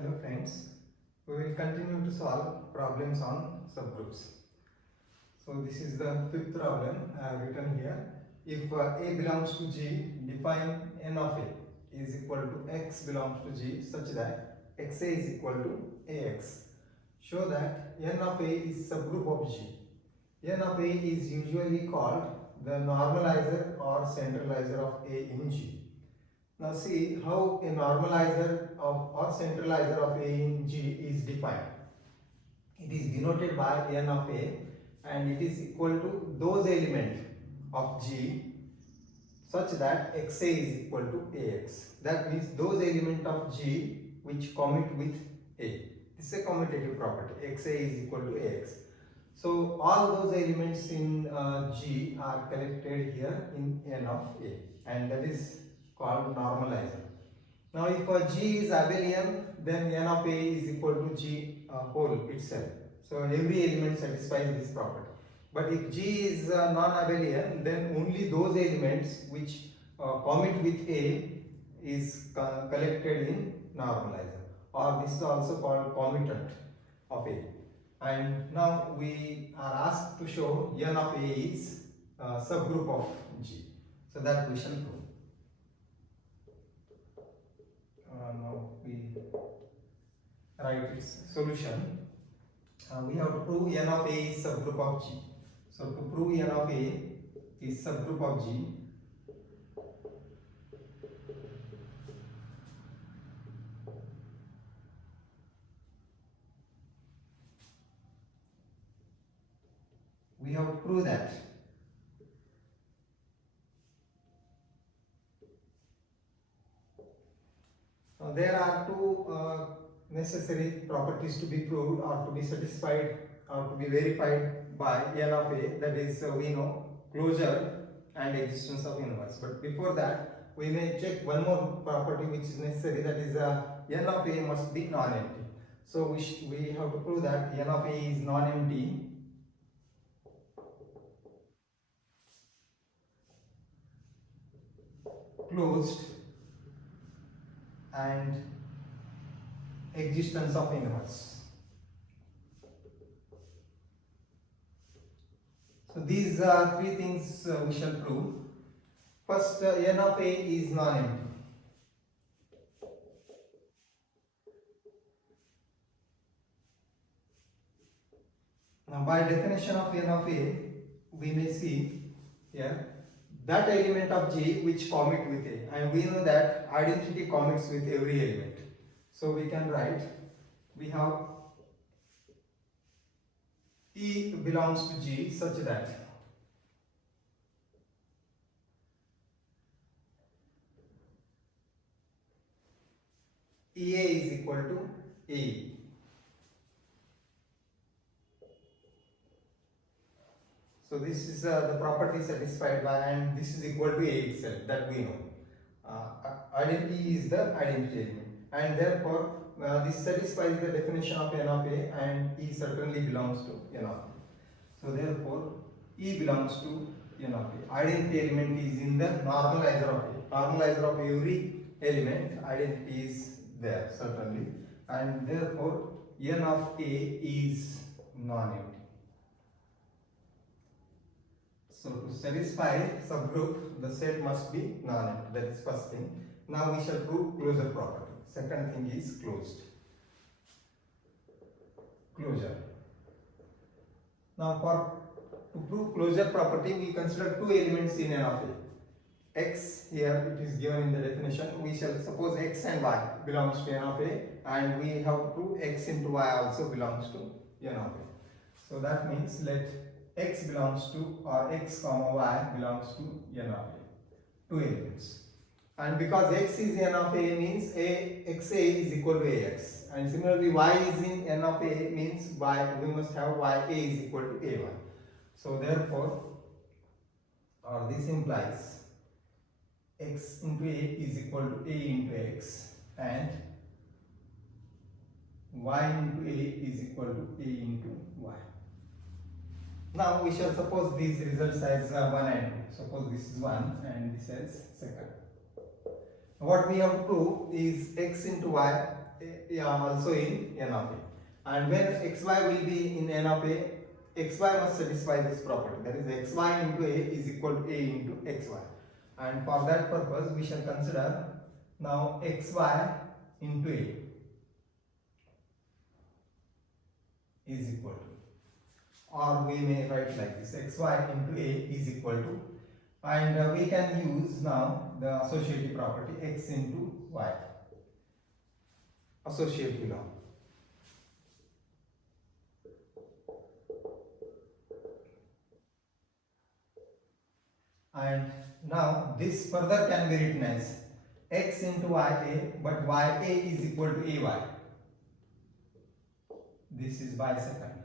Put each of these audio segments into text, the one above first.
Hello friends, we will continue to solve problems on subgroups. So this is the fifth problem I have written here. If A belongs to G, define n of A is equal to x belongs to G such that xa is equal to ax. Show that n of A is subgroup of G. N of A is usually called the normalizer or centralizer of A in G. Now see how a normalizer of or centralizer of A in G is defined. It is denoted by n of A and it is equal to those elements of G such that xa is equal to ax. That means those elements of G which commute with A. This is a commutative property. Xa is equal to ax. So all those elements in G are collected here in n of A, and that is called normalizer. Now if G is abelian, then n of A is equal to G whole itself. So every element satisfies this property. But if G is non-abelian, then only those elements which commute with A is collected in normalizer, or this is also called commutant of A. And now we are asked to show n of A is subgroup of G. So that we shall prove. Now we write its solution. We have to prove n of A is subgroup of G. So to prove n of A is subgroup of G, we have to prove that there are two necessary properties to be proved or to be satisfied or to be verified by n of A, that is we know closure and existence of inverse. But before that we may check one more property which is necessary, that is n of A must be non-empty. So we have to prove that n of A is non-empty closed and existence of inverse. So these three things we shall prove. First, n of A is non-empty. Now by definition of n of A, we may see here that element of G which commute with A, and we know that identity commutes with every element. So we can write, we have E belongs to G such that EA is equal to AE. So this is the property satisfied by, and this is equal to A itself, that we know. Identity is the identity element, and therefore this satisfies the definition of n of A, and E certainly belongs to n of A. So therefore E belongs to n of A. Identity element is in the normalizer of A. Normalizer of every element, identity is there certainly, and therefore n of A is non-empty. So to satisfy subgroup, the set must be non-empty. That is first thing. Now we shall prove closure property. Second thing is closed. Closure. Now to prove closure property, we consider two elements in n of A. X, here it is given in the definition. We shall suppose x and y belongs to n of A, and we have to prove x into y also belongs to n of A. So that means let x belongs to, or x comma y belongs to n of A, two elements. And because x is n of A means xa is equal to ax, and similarly y is in n of A means we must have ya is equal to ay. So therefore, or this implies x into A is equal to A into x, and y into A is equal to A into y. Now we shall suppose these results as 1 and 2. Suppose this is 1 and this as second. What we have to prove is x into y yeah, also in n of a. And when xy will be in n of a, xy must satisfy this property. That is xy into a is equal to a into xy. And for that purpose, we shall consider now xy into a is equal to, or we may write like this, xy into a is equal to, and we can use now the associative property x into y, associative law. And now this further can be written as x into ya, but ya is equal to ay. This is bisecond,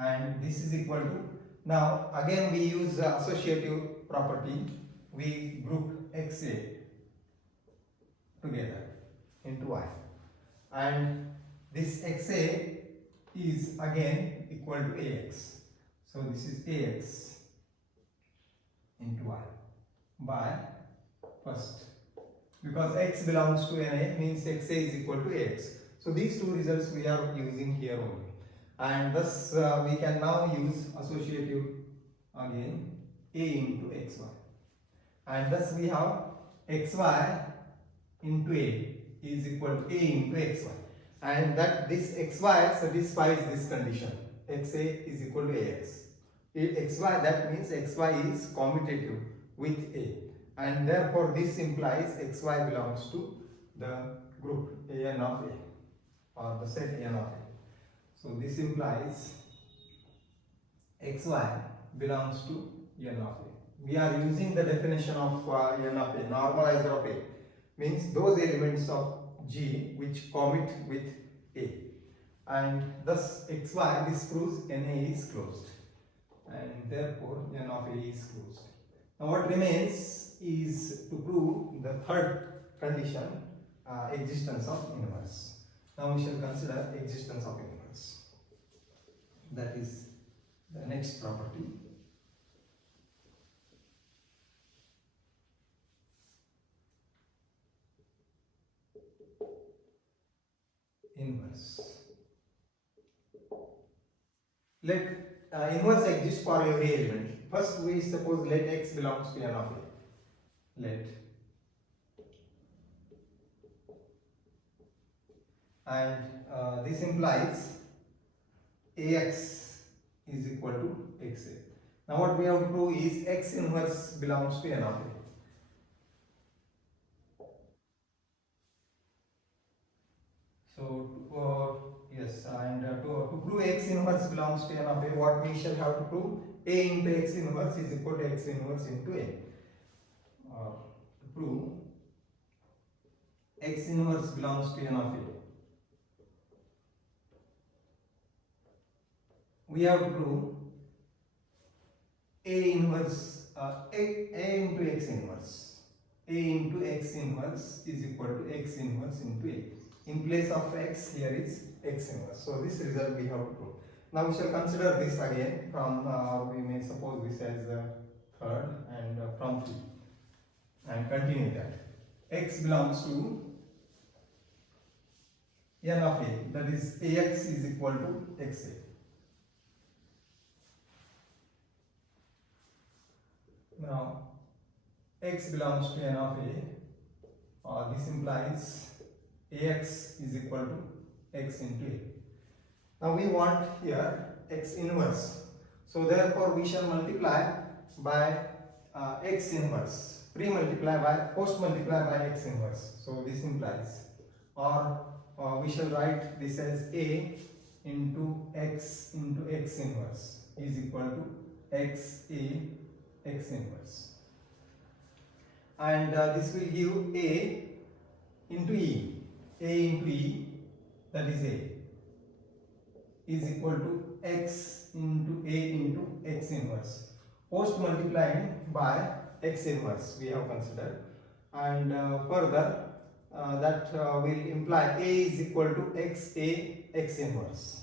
and this is equal to, now again we use the associative property, we group xa together into y, and this xa is again equal to ax, so this is ax into y by first, because x belongs to NA means xa is equal to ax. So these two results we are using here only, and thus we can now use associative again a into xy, and thus we have xy into a is equal to a into xy, and that this xy satisfies this condition, xa is equal to ax. Xy, that means xy is commutative with a, and therefore this implies xy belongs to the group an of a, or the set n of a. So this implies xy belongs to n of a. We are using the definition of n of a, normalizer of a, means those elements of G which commute with a, and thus xy, this proves NA is closed, and therefore n of a is closed. Now what remains is to prove the third condition, existence of inverse. Now we shall consider existence of inverse. That is the next property. Inverse. Let inverse exist for every element. First we suppose let x belongs to n of a. Let, and this implies ax is equal to xa. Now what we have to prove is x inverse belongs to n of a. So yes, and to prove x inverse belongs to n of a, what we shall have to prove, a into x inverse is equal to x inverse into a. To prove x inverse belongs to n of a, we have to prove a inverse a into x inverse, a into x inverse is equal to x inverse into a. In place of x, here is x inverse. So this result we have to prove. Now we shall consider this again from, we may suppose this as third, and from 3, and continue that. X belongs to n of a, that is ax is equal to xa. Now x belongs to n of a, this implies ax is equal to x into a. Now we want here x inverse, so therefore we shall multiply by x inverse, pre-multiply by, post-multiply by x inverse. So this implies, or we shall write this as a into x inverse is equal to xa x inverse, and this will give a into e, that is a, is equal to x into a into x inverse, post multiplying by x inverse we have considered, and further that will imply a is equal to xa x inverse.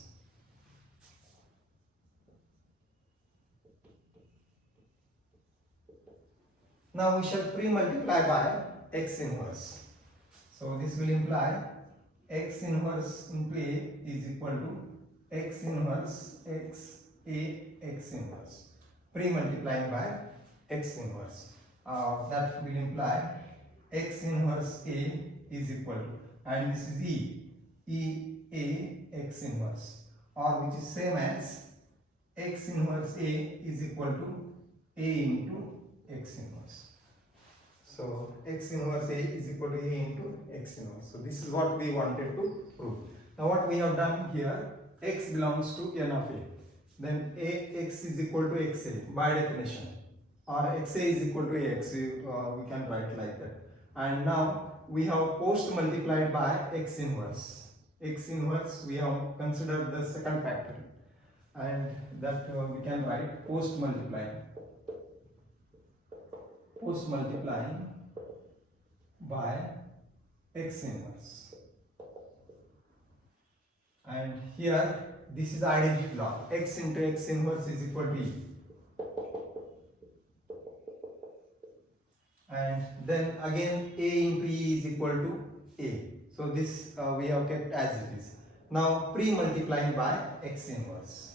Now we shall pre-multiply by x inverse. So So this will imply x inverse into A is equal to x inverse x A x inverse pre-multiplying by x inverse. That will imply x inverse A is equal to, and this is E A x inverse, or which is same as x inverse A is equal to A into x inverse. So x inverse A is equal to A into x inverse. So this is what we wanted to prove. Now what we have done here, x belongs to n of A. Then Ax is equal to xa by definition, or xa is equal to ax, we can write like that. And now we have post multiplied by x inverse. X inverse we have considered the second factor, and that we can write post multiplying by x inverse. And here this is identity law, x into x inverse is equal to E. And then again A into E is equal to A. So this we have kept as it is. Now pre-multiplying by x inverse.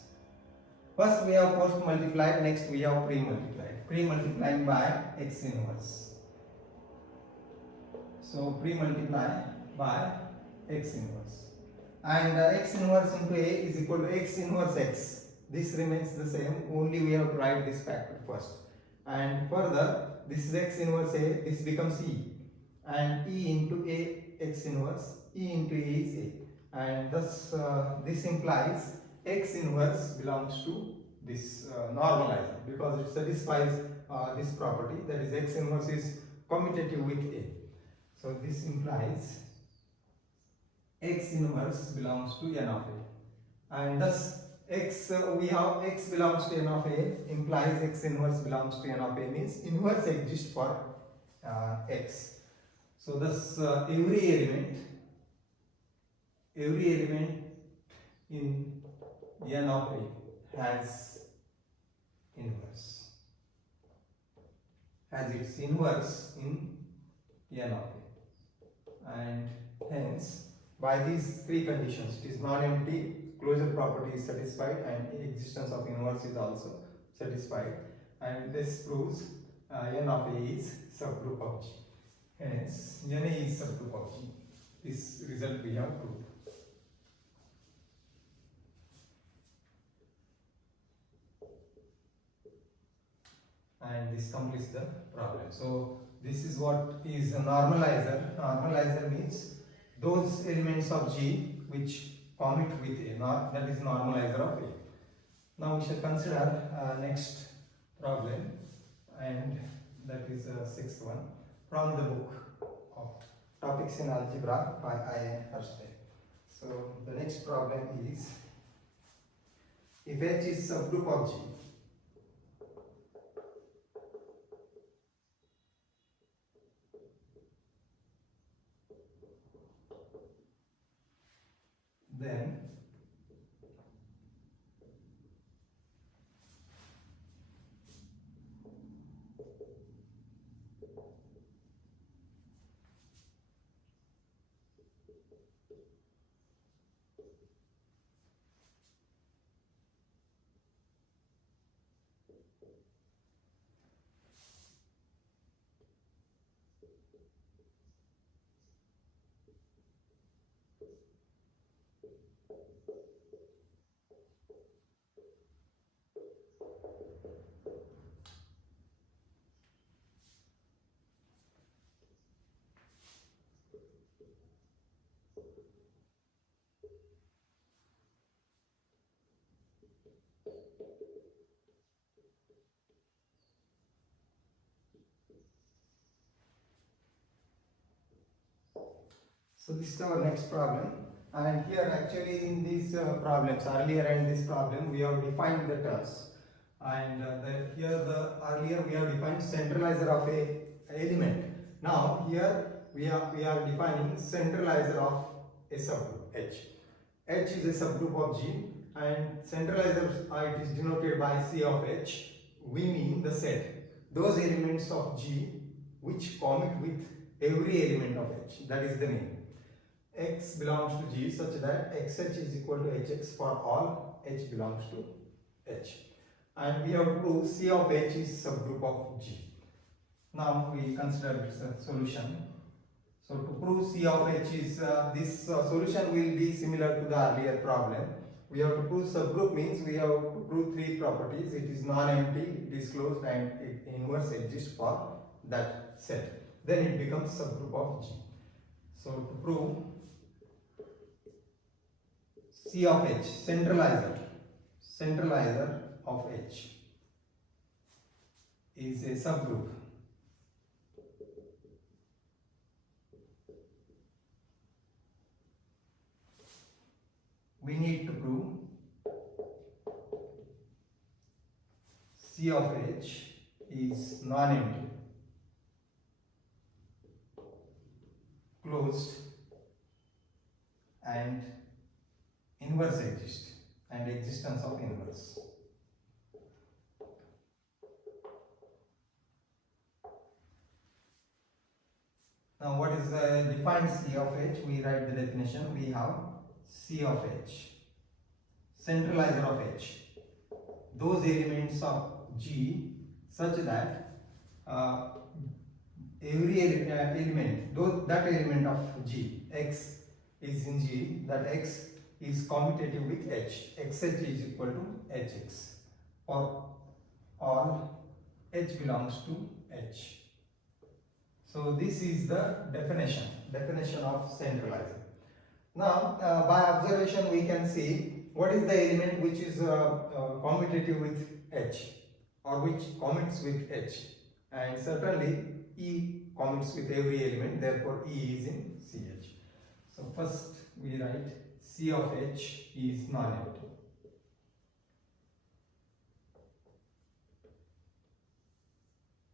First we have post multiplied, next we have pre-multiplied. Pre-multiplying by x inverse. So pre-multiply by x inverse. And x inverse into A is equal to x inverse x. This remains the same, only we have to write this factor first. And further, this is x inverse A, this becomes E. And E into A x inverse, E into A is A. And thus this implies x inverse belongs to this normalizer, because it satisfies this property, that is x inverse is commutative with A. So this implies x inverse belongs to n of A. And thus x, we have x belongs to n of A implies x inverse belongs to n of A, means inverse exists for x. So thus every element in n of A has its inverse in n of A. And hence by these three conditions, it is non-empty, closure property is satisfied, and existence of inverse is also satisfied, and this proves n of A is subgroup of G. Hence n is subgroup of G. This result we have proved. And this completes the problem. So this is what is a normalizer. Normalizer means those elements of G which commute with A, that is normalizer of A. Now we shall consider next problem, and that is the sixth one from the book of Topics in Algebra by I. Hurston. So the next problem is, if H is subgroup of G, then so this is our next problem. And here actually in these problems, earlier and this problem, we have defined the terms. And earlier we have defined centralizer of a element. Now here we are defining centralizer of a subgroup H. H is a subgroup of G, and centralizer it is denoted by C of H. We mean the set, those elements of G which commute with every element of H. That is the meaning. X belongs to G such that XH is equal to HX for all H belongs to H. And we have to prove C of H is subgroup of G. Now we consider this solution. So to prove C of H is, this solution will be similar to the earlier problem. We have to prove subgroup means we have to prove three properties. It is non-empty, it is closed, and it inverse exists for that set. Then it becomes subgroup of G. So to prove C of H, centralizer of H is a subgroup. We need to prove C of H is non-empty, closed, and inverse exists, and existence of inverse. Now what is the defined C of H? We write the definition. We have C of H, centralizer of H, those elements of G such that every element, that element of G, X is in G, that X is commutative with H, XH is equal to HX for all H belongs to H. So this is the definition of centralizer. Now by observation we can see what is the element which is commutative with H or which commutes with H, and certainly E commutes with every element, therefore E is in CH. So first we write C of H is non-empty.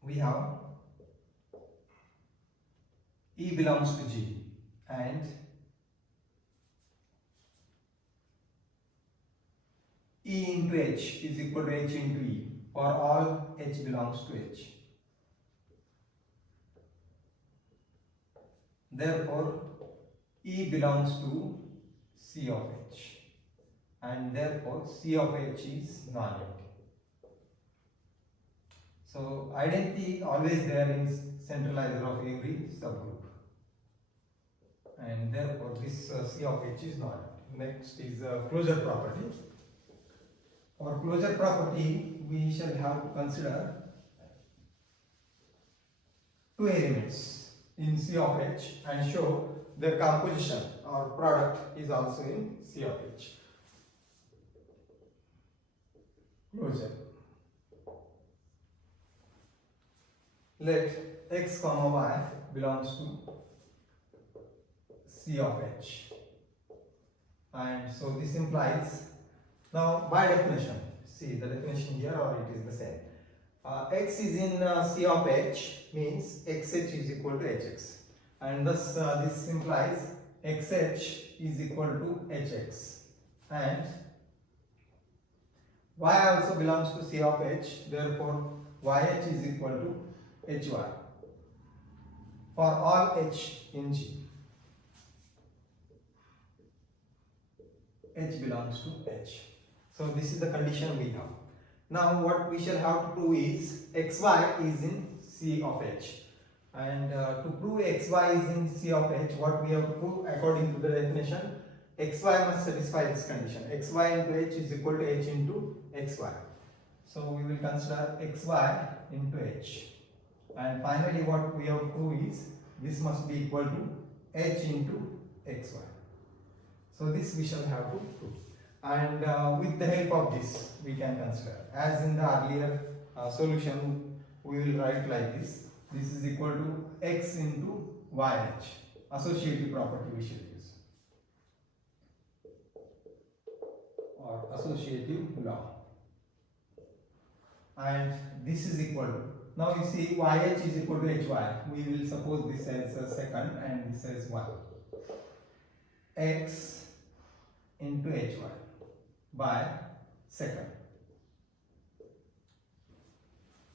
We have E belongs to G and E into H is equal to H into E for all H belongs to H. Therefore, E belongs to C of H, and therefore C of H is non-empty. So identity always there in centralizer of every subgroup, and therefore this C of H is non-empty. Next is closure property. For closure property, we shall have to consider two elements in C of H and show their composition or product is also in C of H. Closure. Let X comma Y belongs to C of H, and so this implies, now by definition, see the definition here or it is the same. X is in C of H means XH is equal to HX, and thus this implies XH is equal to HX, and Y also belongs to C of H, therefore YH is equal to HY for all H in G. H belongs to H. So this is the condition we have. Now what we shall have to prove is XY is in C of H. And to prove XY is in C of H, what we have to prove according to the definition, XY must satisfy this condition. XY into H is equal to H into XY. So we will consider XY into H. And finally what we have to prove is this must be equal to H into XY. So this we shall have to prove. And with the help of this we can consider, as in the earlier solution we will write like this. This is equal to X into YH, associative property we shall use, or associative law. And this is equal to, now you see YH is equal to HY, we will suppose this as a second and this as 1. X into HY by second.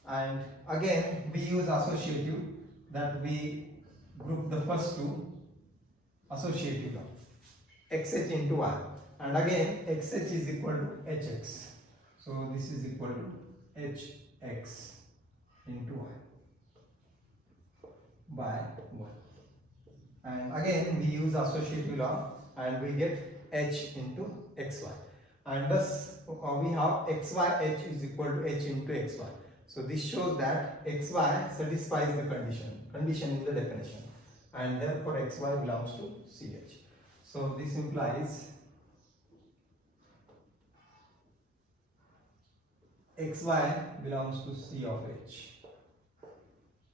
And again we use associative, that we group the first two associative law, xh into y, and again xh is equal to hx. So this is equal to hx into y by 1. And again we use associative law and we get h into xy. And thus we have xy h is equal to h into xy. So this shows that xy satisfies the condition in the definition, and therefore xy belongs to ch. So this implies xy belongs to c of h,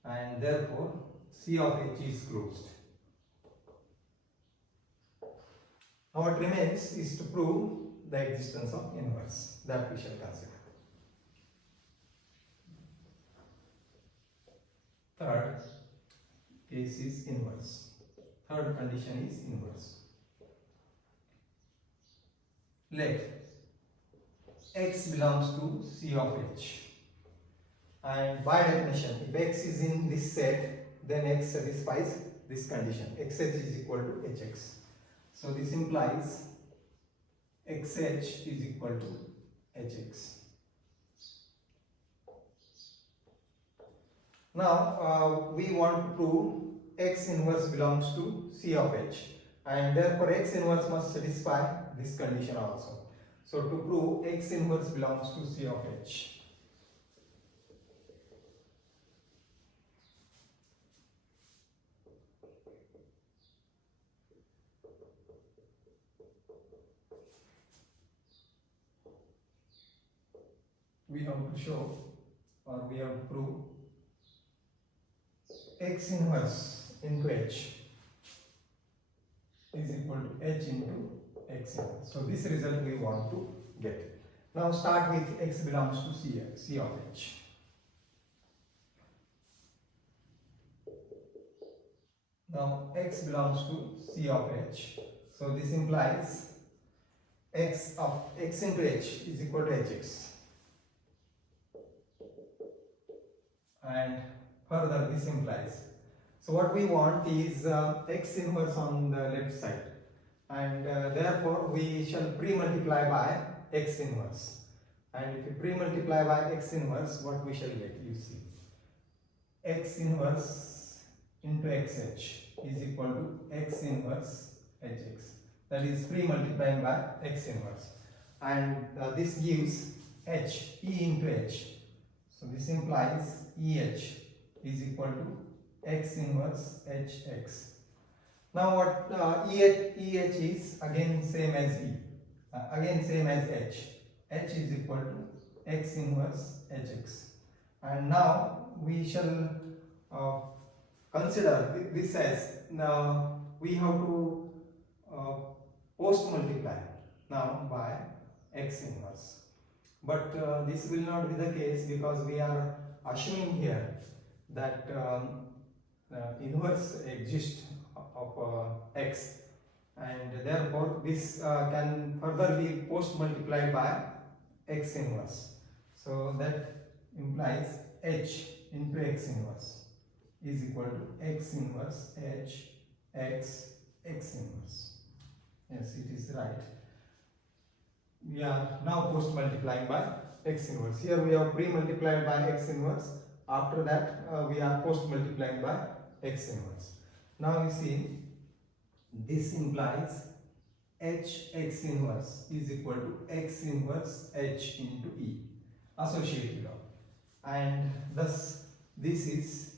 and therefore c of h is closed. Now what remains is to prove the existence of inverse, that we shall consider. Third case is inverse. Third condition is inverse. Let x belongs to c of h, and by definition if x is in this set, then x satisfies this condition, xh is equal to hx. So this implies xh is equal to hx. Now we want to prove x inverse belongs to c of h, and therefore x inverse must satisfy this condition also. So to prove x inverse belongs to c of h, we have to show, or we have to prove x inverse into h is equal to h into x inverse. So this result we want to get. Now start with x belongs to c of h. Now x belongs to c of h. So this implies x into h is equal to hx. And further this implies, so what we want is x inverse on the left side, and therefore we shall pre-multiply by x inverse, and if you pre-multiply by x inverse, what we shall get, you see, x inverse into xh is equal to x inverse hx, that is pre-multiplying by x inverse, and this gives e into h. So this implies EH is equal to x inverse HX. Now what EH is again same as E, again same as H. H is equal to x inverse HX. And now we shall consider this as, now we have to post multiply now by x inverse. But this will not be the case because we are assuming here that inverse exists of x, and therefore this can further be post multiplied by x inverse. So that implies h into x inverse is equal to x inverse h x inverse. Yes, it is right. We are now post multiplying by x inverse. Here we have pre multiplied by x inverse. After that we are post multiplying by x inverse. Now you see, this implies h x inverse is equal to x inverse h into e, associative law, and thus this is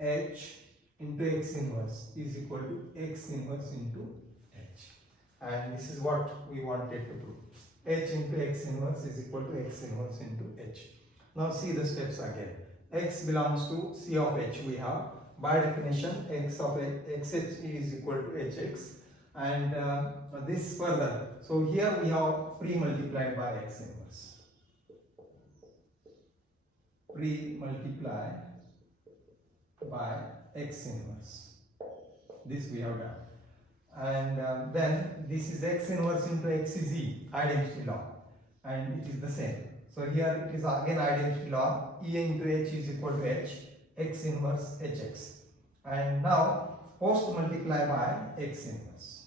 h into x inverse is equal to x inverse into h, and this is what we wanted to prove. H into x inverse is equal to x inverse into h. Now see the steps again. X belongs to c of h. We have, by definition, x of xh is equal to hx, and this further. So here we have pre-multiplied by x inverse. Pre-multiply by x inverse. This we have done. And then this is x inverse into x is e, identity law, and it is the same. So here it is again identity law, e into h is equal to h, x inverse hx. And now post multiply by x inverse.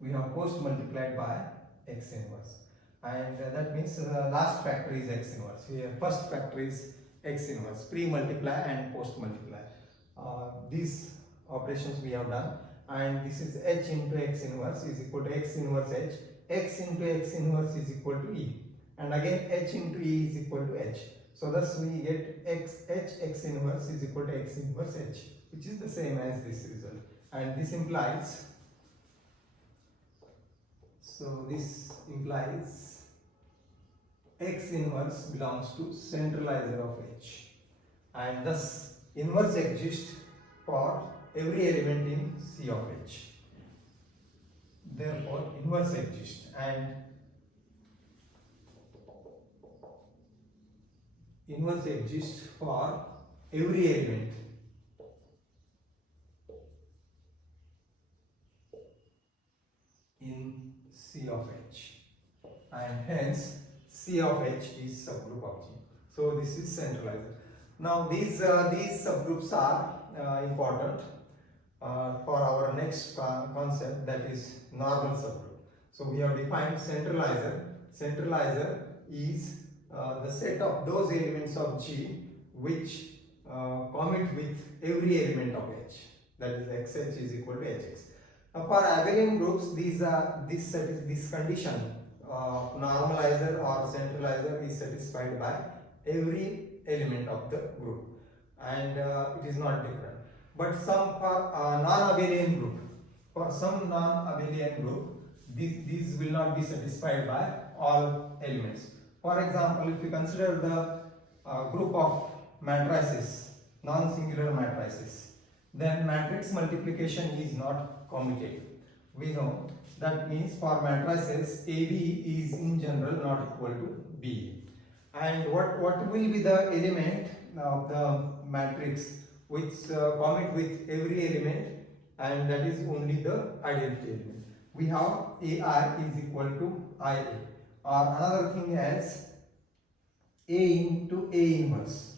We have post multiplied by x inverse, and that means last factor is x inverse. Here first factor is x inverse, pre multiply and post multiply. These operations we have done, and this is h into x inverse is equal to x inverse h, x into x inverse is equal to e, and again h into e is equal to h. So thus we get x inverse is equal to x inverse h, which is the same as this result, and this implies, so this implies x inverse belongs to centralizer of h, and thus inverse exists for every element in C of h. Therefore inverse exists, and inverse exists for every element in C of h, and hence C of h is subgroup of G. So this is centralizer. Now these subgroups are important for our next concept, that is normal subgroup. So we have defined centralizer. Centralizer is the set of those elements of G which commute with every element of H. That is xh is equal to hx. Now for abelian groups, this condition normalizer or centralizer is satisfied by every element of the group, and it is not different. But some for non-abelian group, for some non-abelian group, these will not be satisfied by all elements. For example, if you consider the group of matrices, non-singular matrices, then matrix multiplication is not commutative. We know that means for matrices AB is in general not equal to B. And what will be the element of the matrix which commute with every element, and that is only the identity element. We have AI is equal to IA, or another thing as A into A inverse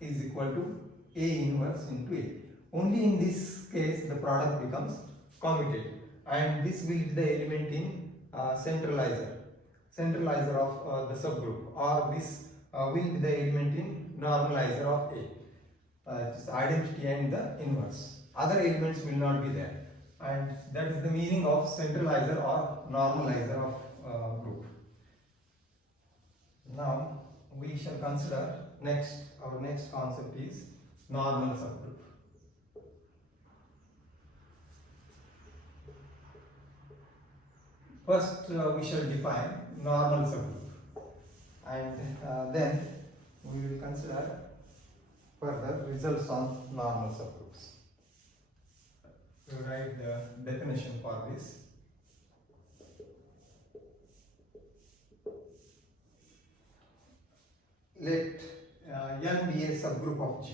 is equal to A inverse into A. Only in this case the product becomes commutative, and this will be the element in centralizer of the subgroup, or this will be the element in normalizer of A. It is identity and the inverse. Other elements will not be there, and that is the meaning of centralizer or normalizer of group. Now we shall consider our next concept is normal subgroup. First we shall define normal subgroup, and then we will consider further results on normal subgroups. We will write the definition for this. Let n be a subgroup of G,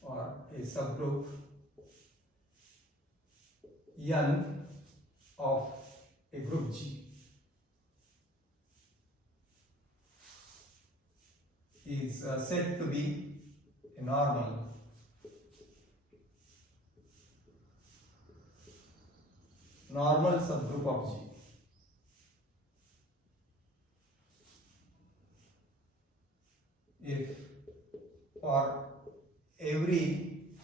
or a subgroup n of a group G is said to be a normal subgroup of G if for every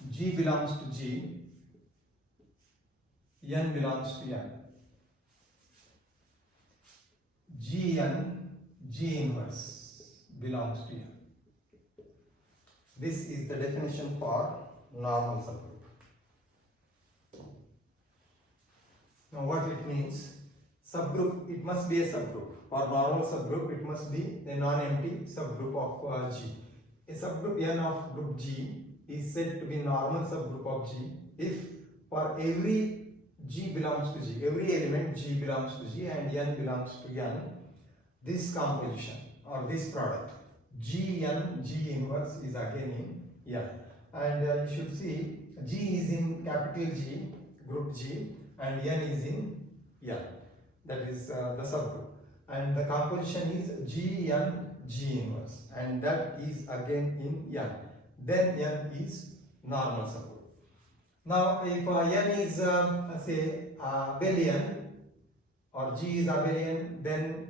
G belongs to G, n belongs to n. G inverse belongs to n. This is the definition for normal subgroup. Now what it means? Subgroup, it must be a subgroup. For normal subgroup, it must be a non-empty subgroup of G. A subgroup n of group G is said to be normal subgroup of G if for every G belongs to G, every element G belongs to G and n belongs to n, this composition or this product G inverse is again in n. And you should see G is in capital G, group G, and n is in n. that is the subgroup, and the composition is G n G inverse, and that is again in n. Then n is normal subgroup. Now, if n is say abelian or G is abelian, then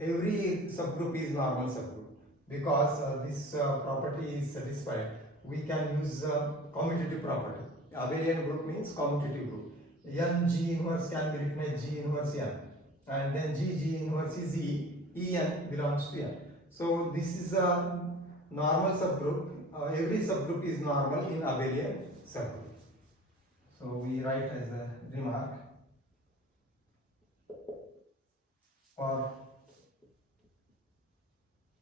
every subgroup is normal subgroup, because this property is satisfied. We can use commutative property. Abelian group means commutative group. N G inverse can be written as G inverse n, and then G inverse is E n belongs to n. So this is a normal subgroup. Every subgroup is normal in abelian subgroup. So we write as a remark, for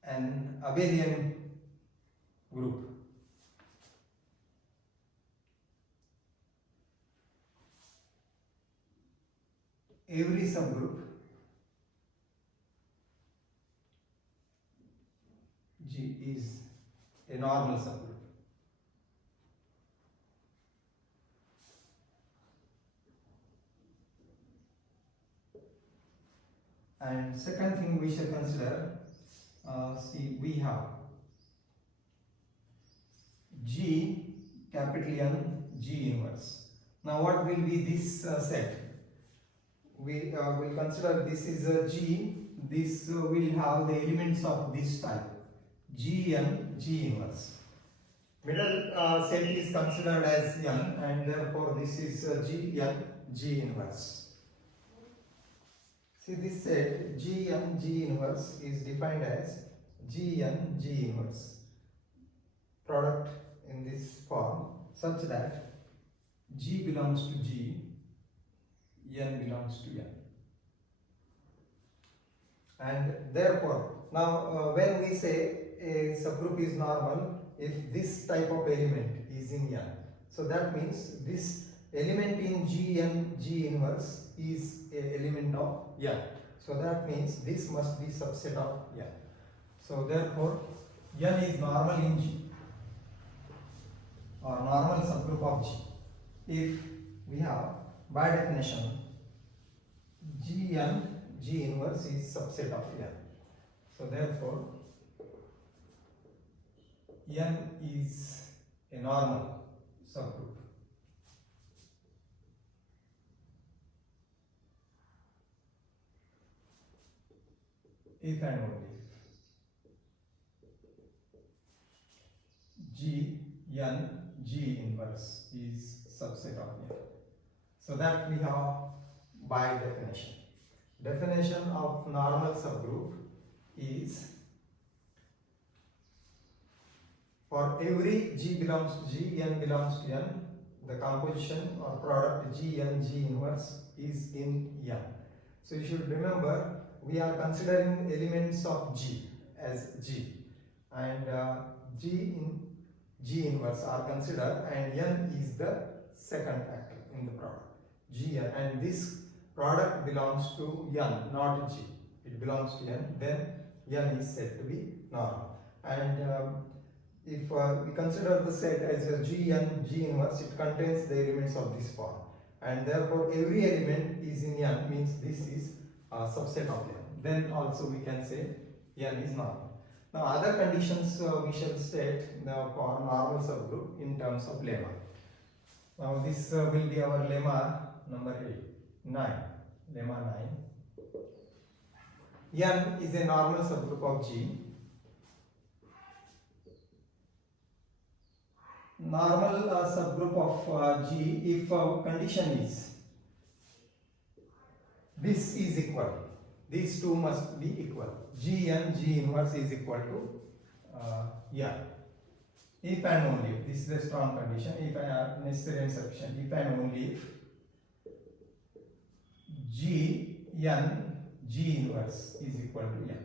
an abelian group, every subgroup G is a normal subgroup. And second thing we shall consider, see, we have G capital N G inverse. Now what will be this set? We will consider this is a G. This will have the elements of this type, G n G inverse. Middle set is considered as n, and therefore this is G n G inverse. See, this set G n G inverse is defined as G n G inverse product in this form, such that G belongs to G, n belongs to n. And therefore, now when we say a subgroup is normal if this type of element is in n, so that means this element in G n G inverse is a element of n. So that means this must be subset of n. So therefore, n is normal in G, or normal subgroup of G, if we have, by definition, G n G inverse is subset of n. So therefore, n is a normal subgroup. If and only G n G inverse is subset of n. So that we have by definition. Definition of normal subgroup is, for every G belongs to G, n belongs to n, the composition or product G n G inverse is in n. So you should remember, we are considering elements of G as G, and G in G inverse are considered, and n is the second factor in the product, G n, and this product belongs to n, not G. It belongs to n, then n is said to be normal. And if we consider the set as a G n G inverse, it contains the elements of this form, and therefore every element is in n, means this is a subset of n. Then also we can say n is normal. Now other conditions we shall state for normal subgroup in terms of lemma. Now this will be our lemma number 9. Lemma 9. N is a normal subgroup of G. Normal subgroup of G if condition is this is equal. These two must be equal. G n G inverse is equal to n. If and only if, this is a strong condition, if necessary and sufficient, if and only if G n G inverse is equal to n.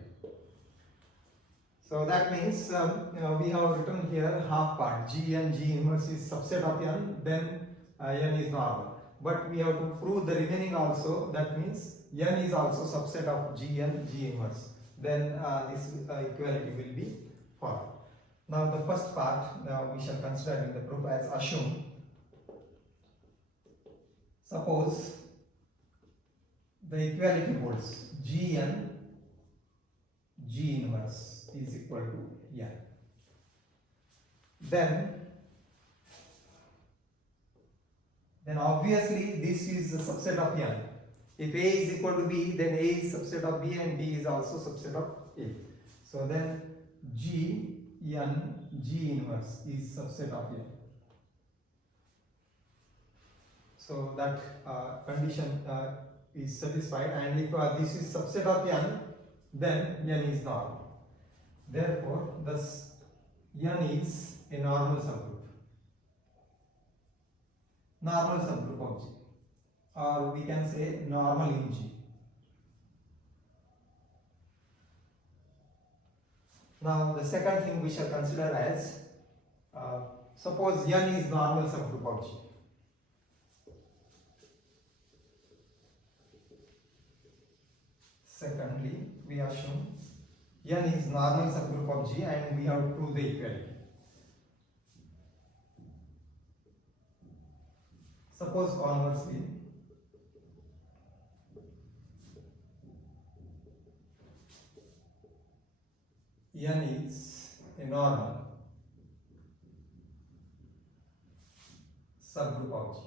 So that means we have written here half part, G n G inverse is subset of n, then n is normal. But we have to prove the remaining also, that means n is also subset of G n G inverse. Then this equality will be followed. Now the first part we shall consider in the proof as assume. Suppose the equality holds. Gn G inverse is equal to n. Then obviously this is a subset of n. If A is equal to B, then A is subset of B and B is also subset of A. So then G n G inverse is subset of n. So that condition is satisfied, and if this is subset of n, then n is normal. Therefore, thus n is a normal subgroup. Normal subgroup of G, or we can say normal in G. Now the second thing we shall consider as, suppose n is normal subgroup of G. Secondly, we assume n is normal subgroup of G and we have to prove the equality. Suppose conversely, n is a normal subgroup of G.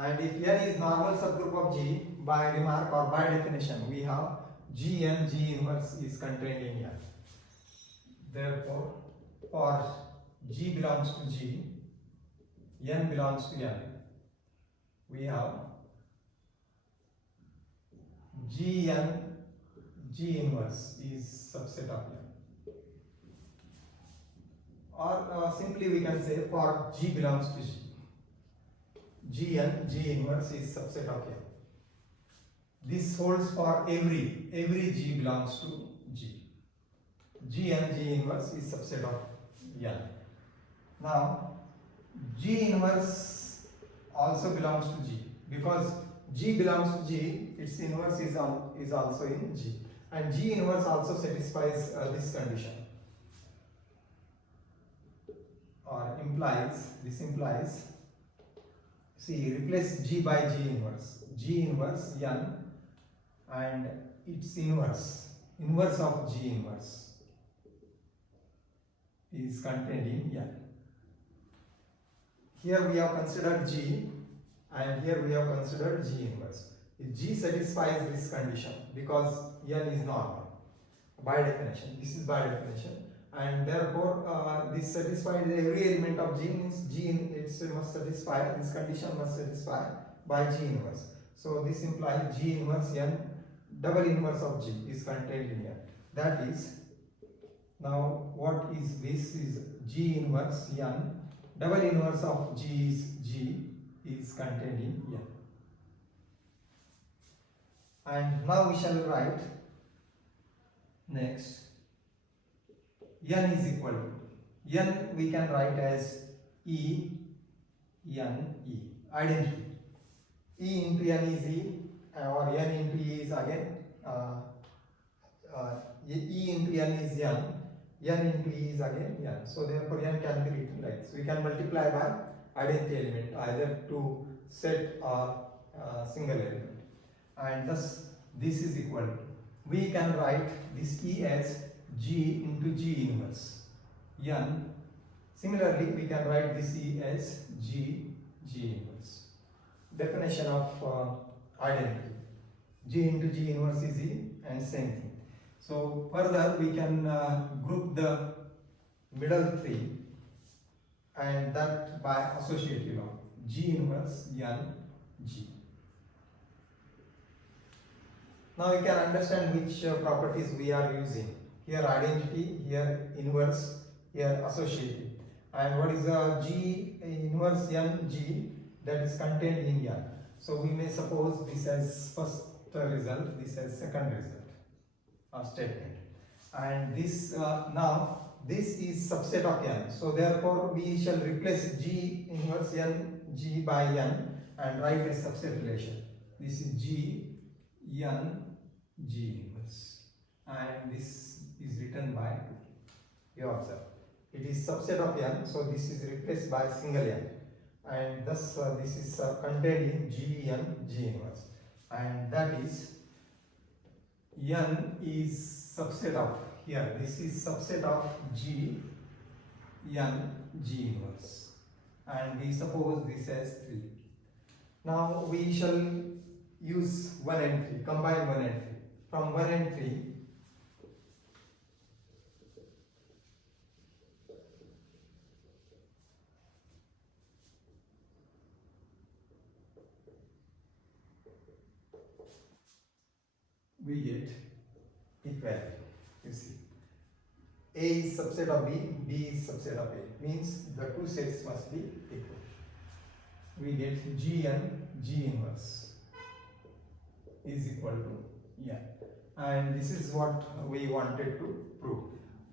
And if n is normal subgroup of G, by remark or by definition, we have Gn G inverse is contained in n. Therefore, for G belongs to G, n belongs to n, we have Gn G inverse is subset of n. Or simply we can say for G belongs to G, Gn G inverse is subset of n. This holds for every G belongs to G. Gn G inverse is subset of n. Now G inverse also belongs to G, because G belongs to G, its inverse is also in G, and G inverse also satisfies this condition, or implies, this implies, see, replace G by G inverse n, and its inverse of G inverse is contained in n. Here we have considered G, and here we have considered G inverse. If G satisfies this condition, because n is normal by definition, this is by definition, and therefore this satisfies every element of G, means G must satisfy, this condition must satisfy by G inverse. So this implies G inverse n, double inverse of G is contained in n. That is, now what is this is G inverse n, double inverse of G is contained in n. And now we shall write next, n is equal to, n we can write as E n E, identity. E into n is E, or n into E is again E into n is n into E is again n. So therefore n can be written like this. We can multiply by identity element, either to set or single element, and thus this is equal to, we can write this E as G into G inverse n. Similarly, we can write this E as G inverse. Definition of identity, G into G inverse is E, and same thing. So further we can group the middle three, and that by associative law, G inverse n G. Now you can understand which properties we are using. Here identity, here inverse, here associative. And what is the G inverse n G, that is contained in n. So we may suppose this as first result, this as second result or statement. And this now this is subset of n. So therefore we shall replace G inverse n G by n and write a subset relation. This is G n G inverse, and this is written by, you observe, it is subset of n, so this is replaced by single n, and thus this is contained in G n G inverse, and that is n is subset of, here this is subset of G n G inverse, and we suppose this as 3. Now we shall use one entry, combine one entry. From one entry we get equality. You see, A is subset of B, B is subset of A, means the two sets must be equal. We get G n G inverse is equal to n, and this is what we wanted to prove.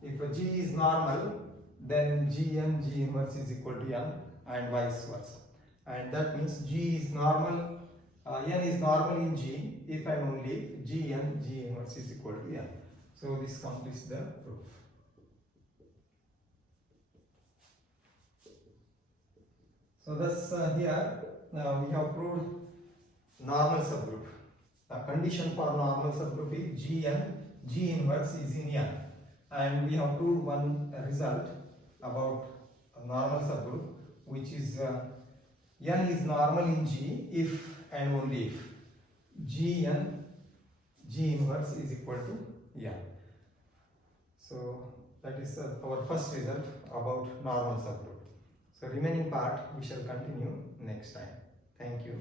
If G is normal, then G n G inverse is equal to n, and vice versa. And that means G is normal, n is normal in G if and only if G n G inverse is equal to n. So this completes the proof. So thus here we have proved normal subgroup. The condition for normal subgroup is G n G inverse is in n, and we have proved one result about a normal subgroup, which is n is normal in G if and only if G n G inverse is equal to n. So that is our first result about normal subgroup. So remaining part we shall continue next time. Thank you.